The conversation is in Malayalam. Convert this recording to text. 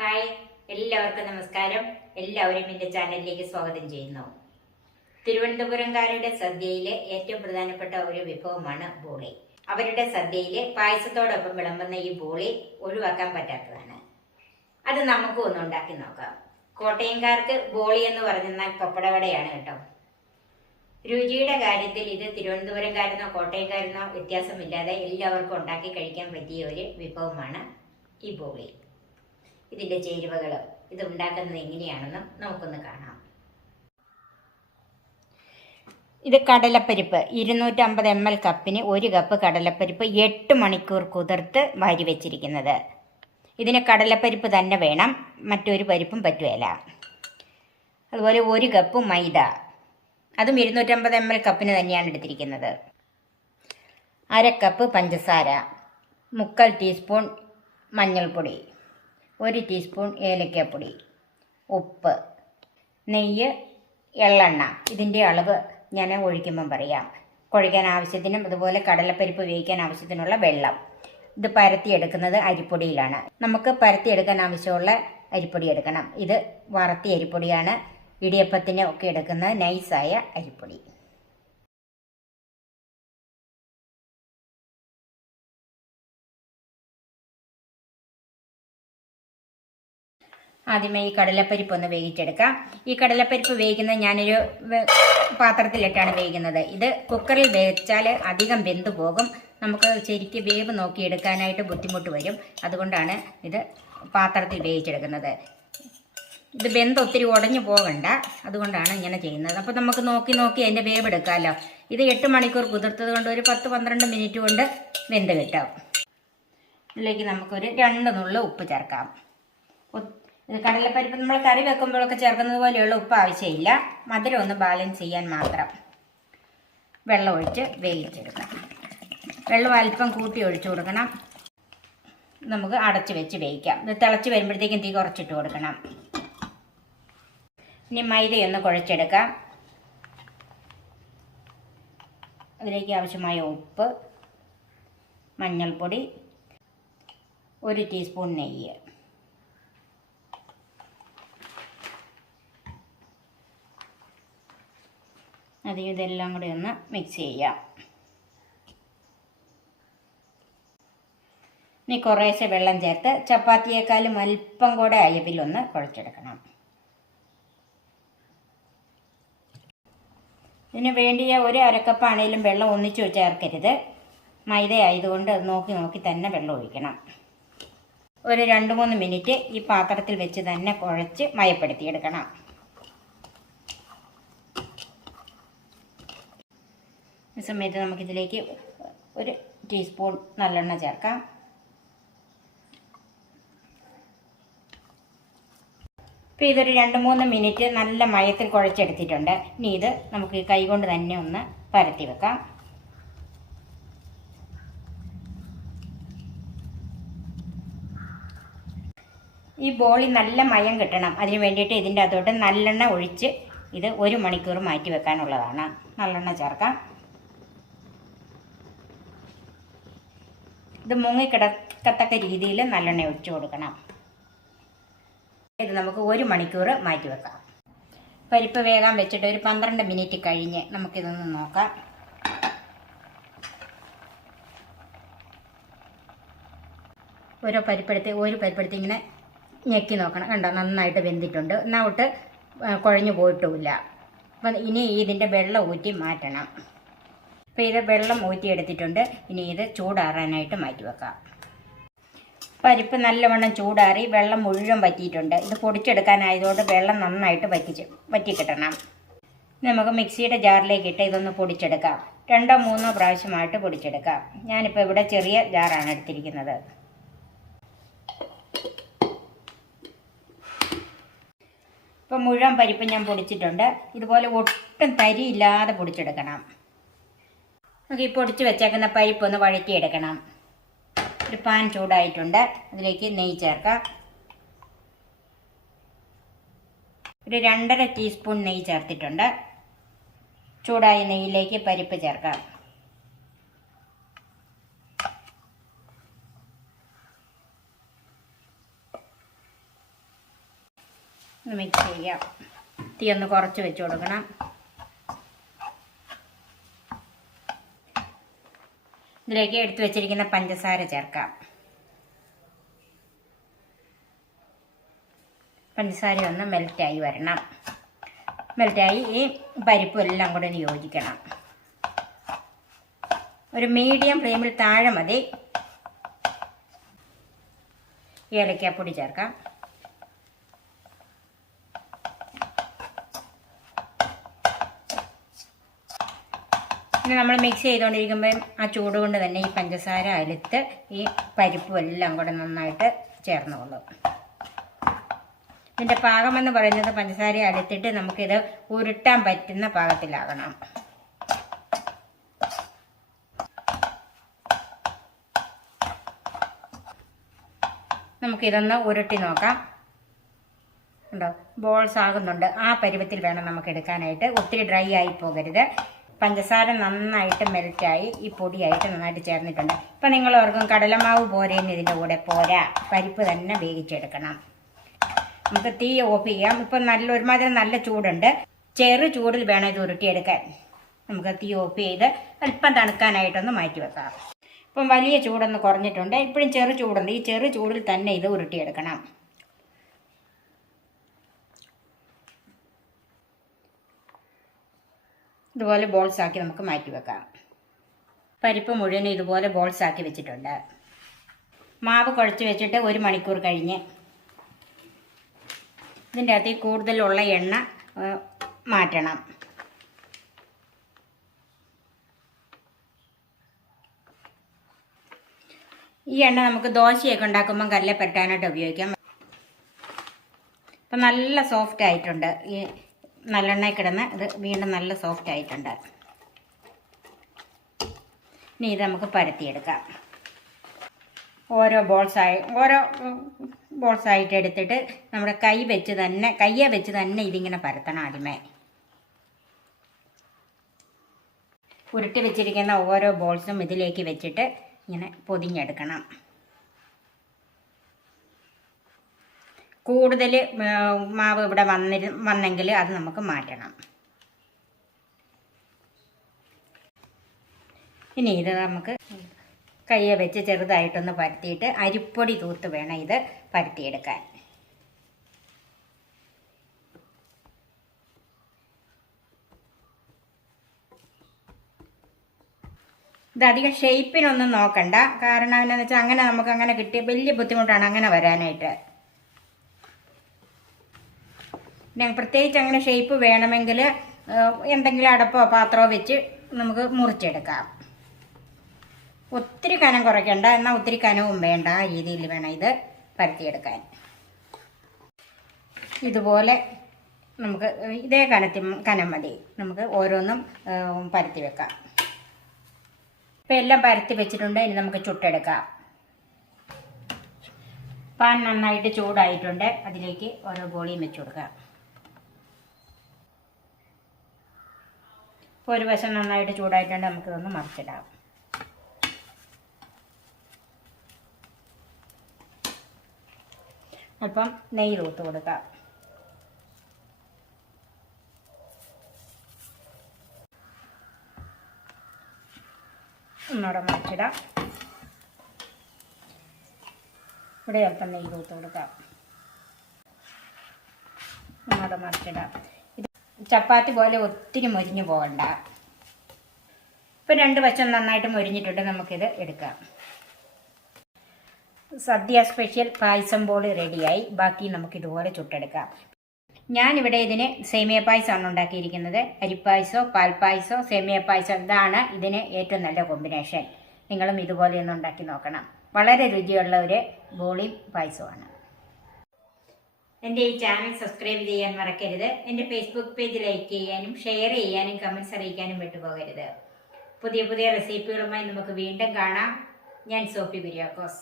ഹായ്, എല്ലാവർക്കും നമസ്കാരം. എല്ലാവരും എൻ്റെ ചാനലിലേക്ക് സ്വാഗതം ചെയ്യുന്നു. തിരുവനന്തപുരംകാരുടെ സദ്യയിലെ ഏറ്റവും പ്രധാനപ്പെട്ട ഒരു വിഭവമാണ് ബോളി. അവരുടെ സദ്യയിലെ പായസത്തോടൊപ്പം വിളമ്പുന്ന ഈ ബോളി ഒഴിവാക്കാൻ പറ്റാത്തതാണ്. അത് നമുക്കും ഒന്ന് ഉണ്ടാക്കി നോക്കാം. കോട്ടയംകാർക്ക് ബോളി എന്ന് പറഞ്ഞാൽ പപ്പടവടയാണ് കേട്ടോ. രുചിയുടെ കാര്യത്തിൽ ഇത് തിരുവനന്തപുരംകാരെന്നോ കോട്ടയംകാരെന്നോ വ്യത്യാസമില്ലാതെ എല്ലാവർക്കും ഉണ്ടാക്കി കഴിക്കാൻ പറ്റിയ ഒരു വിഭവമാണ് ഈ ബോളി. ഇതിൻ്റെ ചേരുവകളും ഇത് ഉണ്ടാക്കുന്നത് എങ്ങനെയാണെന്നും നമുക്കൊന്ന് കാണാം. ഇത് കടലപ്പരിപ്പ് 250 ml കപ്പിന് 1 കപ്പ് കടലപ്പരിപ്പ് 8 മണിക്കൂർ കുതിർത്ത് വാരി വെച്ചിരിക്കുന്നത്. ഇതിന് കടലപ്പരിപ്പ് തന്നെ വേണം, മറ്റൊരു പരിപ്പും പറ്റുകയില്ല. അതുപോലെ 1 കപ്പ് മൈദ, അതും 250 ml കപ്പിന് തന്നെയാണ് എടുത്തിരിക്കുന്നത്. 1/2 കപ്പ് പഞ്ചസാര, 3/4 ടീസ്പൂൺ മഞ്ഞൾപ്പൊടി, 1 ടീസ്പൂൺ ഏലക്കപ്പൊടി, ഉപ്പ്, നെയ്യ്, എള്ളെണ്ണ. ഇതിൻ്റെ അളവ് ഞാൻ ഒഴിക്കുമ്പം പറയാം. കുഴയ്ക്കാൻ ആവശ്യത്തിനും അതുപോലെ കടലപ്പരിപ്പ് വേവിക്കാൻ ആവശ്യത്തിനുള്ള വെള്ളം. ഇത് പരത്തിയെടുക്കുന്നത് അരിപ്പൊടിയിലാണ്. നമുക്ക് പരത്തിയെടുക്കാൻ ആവശ്യമുള്ള അരിപ്പൊടി എടുക്കണം. ഇത് വറുത്തിയ അരിപ്പൊടിയാണ്. ഇടിയപ്പത്തിന് ഒക്കെ എടുക്കുന്ന നൈസായ അരിപ്പൊടി. ആദ്യമേ ഈ കടലപ്പരിപ്പ് ഒന്ന് വേവിച്ചെടുക്കാം. ഈ കടലപ്പരിപ്പ് വേവിക്കുന്നത് ഞാനൊരു പാത്രത്തിലിട്ടാണ് വേവിക്കുന്നത്. ഇത് കുക്കറിൽ വേവിച്ചാൽ അധികം വെന്തു പോകും. നമുക്ക് ശരിക്ക് വേവ് നോക്കിയെടുക്കാനായിട്ട് ബുദ്ധിമുട്ട് വരും. അതുകൊണ്ടാണ് ഇത് പാത്രത്തിൽ വേവിച്ചെടുക്കുന്നത്. ഇത് വെന്ത് ഒത്തിരി ഉടഞ്ഞു പോകണ്ട, അതുകൊണ്ടാണ് ഇങ്ങനെ ചെയ്യുന്നത്. അപ്പോൾ നമുക്ക് നോക്കി അതിൻ്റെ വേവ് എടുക്കാമല്ലോ. ഇത് 8 മണിക്കൂർ കുതിർത്തത് കൊണ്ട് ഒരു 10-12 മിനിറ്റ് കൊണ്ട് വെന്ത് കിട്ടും. ഇതിലേക്ക് നമുക്കൊരു 2 നുള്ളു ഉപ്പ് ചേർക്കാം. ഇത് കടലപ്പരിപ്പ് നമ്മൾ കറി വെക്കുമ്പോഴൊക്കെ ചേർക്കുന്നത് പോലെയുള്ള ഉപ്പ് ആവശ്യമില്ല. മധുരം ഒന്ന് ബാലൻസ് ചെയ്യാൻ മാത്രം. വെള്ളം ഒഴിച്ച് വേവിച്ചെടുക്കാം. വെള്ളം അല്പം കൂട്ടി ഒഴിച്ചു കൊടുക്കണം. നമുക്ക് അടച്ച് വെച്ച് വേവിക്കാം. ഇത് തിളച്ച് വരുമ്പോഴത്തേക്കും തീ കുറച്ചിട്ട് കൊടുക്കണം. ഇനി മൈദയൊന്ന് കുഴച്ചെടുക്കാം. അതിലേക്ക് ആവശ്യമായ ഉപ്പ്, മഞ്ഞൾപ്പൊടി, 1 ടീസ്പൂൺ നെയ്യ്, ഇതെല്ലാം കൂടി ഒന്ന് മിക്സ് ചെയ്യാം. ഇനി കുറേശ്ശെ വെള്ളം ചേർത്ത് ചപ്പാത്തിയേക്കാളും അല്പം കൂടെ അയവിലൊന്ന് കുഴച്ചെടുക്കണം. ഇതിന് വേണ്ടിയ 1/2 കപ്പാണേലും വെള്ളം ഒന്നിച്ചു ചേർക്കരുത്. മൈദ ആയതുകൊണ്ട് നോക്കി തന്നെ വെള്ളം ഒഴിക്കണം. ഒരു 2-3 മിനിറ്റ് ഈ പാത്രത്തിൽ വെച്ച് തന്നെ കുഴച്ച് മയപ്പെടുത്തിയെടുക്കണം. ഈ സമയത്ത് നമുക്കിതിലേക്ക് 1 ടീസ്പൂൺ നല്ലെണ്ണ ചേർക്കാം. ഇപ്പോൾ ഇതൊരു 2-3 മിനിറ്റ് നല്ല മയത്തിൽ കുഴച്ചെടുത്തിട്ടുണ്ട്. ഇനി ഇത് നമുക്ക് കൈ കൊണ്ട് തന്നെ ഒന്ന് പരത്തി വെക്കാം. ഈ ബോളി നല്ല മയം കിട്ടണം. അതിന് വേണ്ടിയിട്ട് ഇതിൻ്റെ അകത്തോട്ട് നല്ലെണ്ണ ഒഴിച്ച് ഇത് 1 മണിക്കൂർ മാറ്റി വെക്കാനുള്ളതാണ്. നല്ലെണ്ണ ചേർക്കാം. ഇത് മുങ്ങിക്കിടക്കത്തക്ക രീതിയിൽ നല്ലെണ്ണ ഒഴിച്ചു കൊടുക്കണം. ഇത് നമുക്ക് 1 മണിക്കൂർ മാറ്റി വെക്കാം. പരിപ്പ് വേഗം വെച്ചിട്ട് ഒരു 12 മിനിറ്റ് കഴിഞ്ഞ് നമുക്കിതൊന്ന് നോക്കാം. ഒരു പരിപ്പെടുത്ത് ഇങ്ങനെ ഞെക്കി നോക്കണം. കണ്ടോ, നന്നായിട്ട് വെന്തിട്ടുണ്ട്. എന്നാവട്ട് കുഴഞ്ഞു പോയിട്ടുമില്ല. അപ്പം ഇനി ഇതിൻ്റെ വെള്ളം ഊറ്റി മാറ്റണം. അപ്പോൾ ഇത് വെള്ളം ഊറ്റിയെടുത്തിട്ടുണ്ട്. ഇനി ഇത് ചൂടാറാനായിട്ട് മാറ്റി വെക്കാം. പരിപ്പ് നല്ലവണ്ണം ചൂടാറി വെള്ളം മുഴുവൻ വറ്റിയിട്ടുണ്ട്. ഇത് പൊടിച്ചെടുക്കാനായതുകൊണ്ട് വെള്ളം നന്നായിട്ട് വറ്റി കിട്ടണം. നമുക്ക് മിക്സിയുടെ ജാറിലേക്ക് ഇട്ട് ഇതൊന്ന് പൊടിച്ചെടുക്കാം. 2-3 പ്രാവശ്യമായിട്ട് പൊടിച്ചെടുക്കാം. ഞാനിപ്പോൾ ഇവിടെ ചെറിയ ജാറാണ് എടുത്തിരിക്കുന്നത്. ഇപ്പം മുഴുവൻ പരിപ്പ് ഞാൻ പൊടിച്ചിട്ടുണ്ട്. ഇതുപോലെ ഒട്ടും തരിയില്ലാതെ പൊടിച്ചെടുക്കണം. നമുക്ക് ഈ പൊടിച്ച് വെച്ചേക്കുന്ന പരിപ്പ് ഒന്ന് വഴറ്റിയെടുക്കണം. ഒരു പാൻ ചൂടായിട്ടുണ്ട്. അതിലേക്ക് നെയ്യ് ചേർക്കാം. ഒരു 2.5 ടീസ്പൂൺ നെയ്യ് ചേർത്തിട്ടുണ്ട്. ചൂടായ നെയ്യിലേക്ക് പരിപ്പ് ചേർക്കാം. മിക്സ് ചെയ്യാം. തീ ഒന്ന് കുറച്ച് വെച്ച് കൊടുക്കണം. ഇതിലേക്ക് എടുത്തു വെച്ചിരിക്കുന്ന പഞ്ചസാര ചേർക്കാം. പഞ്ചസാര ഒന്ന് മെൽറ്റായി വരണം. മെൽറ്റായി ഈ പരിപ്പും എല്ലാം കൂടെ ഒന്ന് യോജിക്കണം. ഒരു മീഡിയം ഫ്ലെയിമിൽ താഴെ മതി. ഏലക്കാപ്പൊടി ചേർക്കാം. പിന്നെ നമ്മൾ മിക്സ് ചെയ്തുകൊണ്ടിരിക്കുമ്പോൾ ആ ചൂട് കൊണ്ട് തന്നെ ഈ പഞ്ചസാര അലുത്ത് ഈ പരിപ്പും എല്ലാം കൂടെ നന്നായിട്ട് ചേർന്നുകൊള്ളും. ഇതിൻ്റെ പാകമെന്ന് പറയുന്നത് പഞ്ചസാര അലുത്തിട്ട് നമുക്കിത് ഉരുട്ടാൻ പറ്റുന്ന പാകത്തിലാകണം. നമുക്കിതൊന്ന് ഉരുട്ടി നോക്കാം. ഉണ്ടോ, ബോൾസ് ആകുന്നുണ്ട്. ആ പരുവത്തിൽ വേണം നമുക്ക് എടുക്കാനായിട്ട്. ഒത്തിരി ഡ്രൈ ആയി പോകരുത്. പഞ്ചസാര നന്നായിട്ട് മെൽറ്റായി ഈ പൊടിയായിട്ട് നന്നായിട്ട് ചേർന്നിട്ടുണ്ട്. ഇപ്പം നിങ്ങൾ ഓർക്കും കടലമാവ് പോരേന്ന് ഇതിൻ്റെ കൂടെ പോരാ, പരിപ്പ് തന്നെ വേവിച്ചെടുക്കണം. നമുക്ക് തീ ഓഫ് ചെയ്യാം. ഇപ്പം ഒരുമാതിരി നല്ല ചൂടുണ്ട്. ചെറു ചൂടിൽ വേണം ഇത് ഉരുട്ടിയെടുക്കാൻ. നമുക്ക് തീ ഓഫ് ചെയ്ത് അല്പം തണുക്കാനായിട്ടൊന്ന് മാറ്റി വെക്കാം. ഇപ്പം വലിയ ചൂടൊന്ന് കുറഞ്ഞിട്ടുണ്ട്. ഇപ്പോഴും ചെറു ചൂടുണ്ട്. ഈ ചെറു ചൂടിൽ തന്നെ ഇത് ഉരുട്ടിയെടുക്കണം. ഇതുപോലെ ബോൾസ് ആക്കി നമുക്ക് മാറ്റി വെക്കാം. പരിപ്പ് മുഴുവനും ഇതുപോലെ ബോൾസ് ആക്കി വെച്ചിട്ടുണ്ട്. മാവ് കുഴച്ച് വെച്ചിട്ട് 1 മണിക്കൂർ കഴിഞ്ഞ് ഇതിൻ്റെ അകത്ത് കൂടുതലുള്ള എണ്ണ മാറ്റണം. ഈ എണ്ണ നമുക്ക് ദോശയൊക്കെ ഉണ്ടാക്കുമ്പം കല്ലിൽ പരട്ടാനായിട്ട് ഉപയോഗിക്കാം. ഇപ്പം നല്ല സോഫ്റ്റ് ആയിട്ടുണ്ട്. ഈ നല്ലെണ്ണയിൽ കിടന്ന് ഇത് വീണ്ടും നല്ല സോഫ്റ്റ് ആയിട്ടുണ്ട്. ഇനി ഇത് നമുക്ക് പരത്തിയെടുക്കാം. ഓരോ ബോൾസായിട്ട് എടുത്തിട്ട് നമ്മുടെ കയ്യെ വെച്ച് തന്നെ ഇതിങ്ങനെ പരത്തണം. ആദ്യമേ ഉരുട്ടി വെച്ചിരിക്കുന്ന ഓരോ ബോൾസും ഇതിലേക്ക് വെച്ചിട്ട് ഇങ്ങനെ പൊതിഞ്ഞെടുക്കണം. കൂടുതൽ മാവ് ഇവിടെ വന്നെങ്കിൽ അത് നമുക്ക് മാറ്റണം. ഇനി ഇത് നമുക്ക് കയ്യെ വെച്ച് ചെറുതായിട്ടൊന്ന് പരത്തിയിട്ട് അരിപ്പൊടി തൂത്ത് വേണം ഇത് പരത്തിയെടുക്കാൻ. ഇതധികം ഷേപ്പിനൊന്നും നോക്കണ്ട. കാരണം എന്താണെന്ന് വെച്ചാൽ അങ്ങനെ നമുക്ക് അങ്ങനെ കിട്ടിയ വലിയ ബുദ്ധിമുട്ടാണ് അങ്ങനെ വരാനായിട്ട്. പ്രത്യേകിച്ച് അങ്ങനെ ഷേപ്പ് വേണമെങ്കിൽ എന്തെങ്കിലും അടപ്പോ പാത്രമോ വെച്ച് നമുക്ക് മുറിച്ചെടുക്കാം. ഒത്തിരി കനം കുറയ്ക്കണ്ട, എന്നാൽ ഒത്തിരി കനവും വേണ്ട. ആ രീതിയിൽ വേണം ഇത് പരത്തിയെടുക്കാൻ. ഇതുപോലെ നമുക്ക് ഇതേ കനം മതി. നമുക്ക് ഓരോന്നും പരത്തി വെക്കാം. ഇപ്പം എല്ലാം പരത്തി വെച്ചിട്ടുണ്ട്. ഇനി നമുക്ക് ചുട്ടെടുക്കാം. പാൻ നന്നായിട്ട് ചൂടായിട്ടുണ്ട്. അതിലേക്ക് ഓരോ ബോളിയും വെച്ച് കൊടുക്കാം. ഇപ്പോൾ ഒരു വശം നന്നായിട്ട് ചൂടായിട്ടുണ്ട്. നമുക്കിതൊന്ന് മറിച്ചിടാം. അല്പം നെയ്യ് തൂത്ത് കൊടുക്കാം. ഒന്നുകൂടെ മറിച്ചിടാം. ഇവിടെ അല്പം നെയ്യ് തൂത്ത് കൊടുക്കാം. ഒന്നുകൂടെ മറിച്ചിടാം. ഇത് ചപ്പാത്തി പോലെ ഒത്തിരി മൊരിഞ്ഞു പോകണ്ട. ഇപ്പം 2 വശം നന്നായിട്ട് മൊരിഞ്ഞിട്ടുണ്ട്. നമുക്കിത് എടുക്കാം. സദ്യ സ്പെഷ്യൽ പായസം ബോളി റെഡിയായി. ബാക്കി നമുക്കിതുപോലെ ചുട്ടെടുക്കാം. ഞാനിവിടെ ഇതിന് സേമിയ പായസമാണ് ഉണ്ടാക്കിയിരിക്കുന്നത്. അരിപ്പായസോ പാൽപ്പായസോ സേമിയ പായസം, ഇതാണ് ഇതിന് ഏറ്റവും നല്ല കോമ്പിനേഷൻ. നിങ്ങളും ഇതുപോലെ ഒന്ന് ഉണ്ടാക്കി നോക്കണം. വളരെ രുചിയുള്ള ഒരു ബോളിയും പായസമാണ്. എൻ്റെ ഈ ചാനൽ സബ്സ്ക്രൈബ് ചെയ്യാൻ മറക്കരുത്. എൻ്റെ ഫേസ്ബുക്ക് പേജ് ലൈക്ക് ചെയ്യാനും ഷെയർ ചെയ്യാനും കമൻറ്റ്സ് അറിയിക്കാനും വിട്ടുപോകരുത്. പുതിയ പുതിയ റെസിപ്പികളുമായി നമുക്ക് വീണ്ടും കാണാം. ഞാൻ സോഫി കുര്യാക്കോസ്.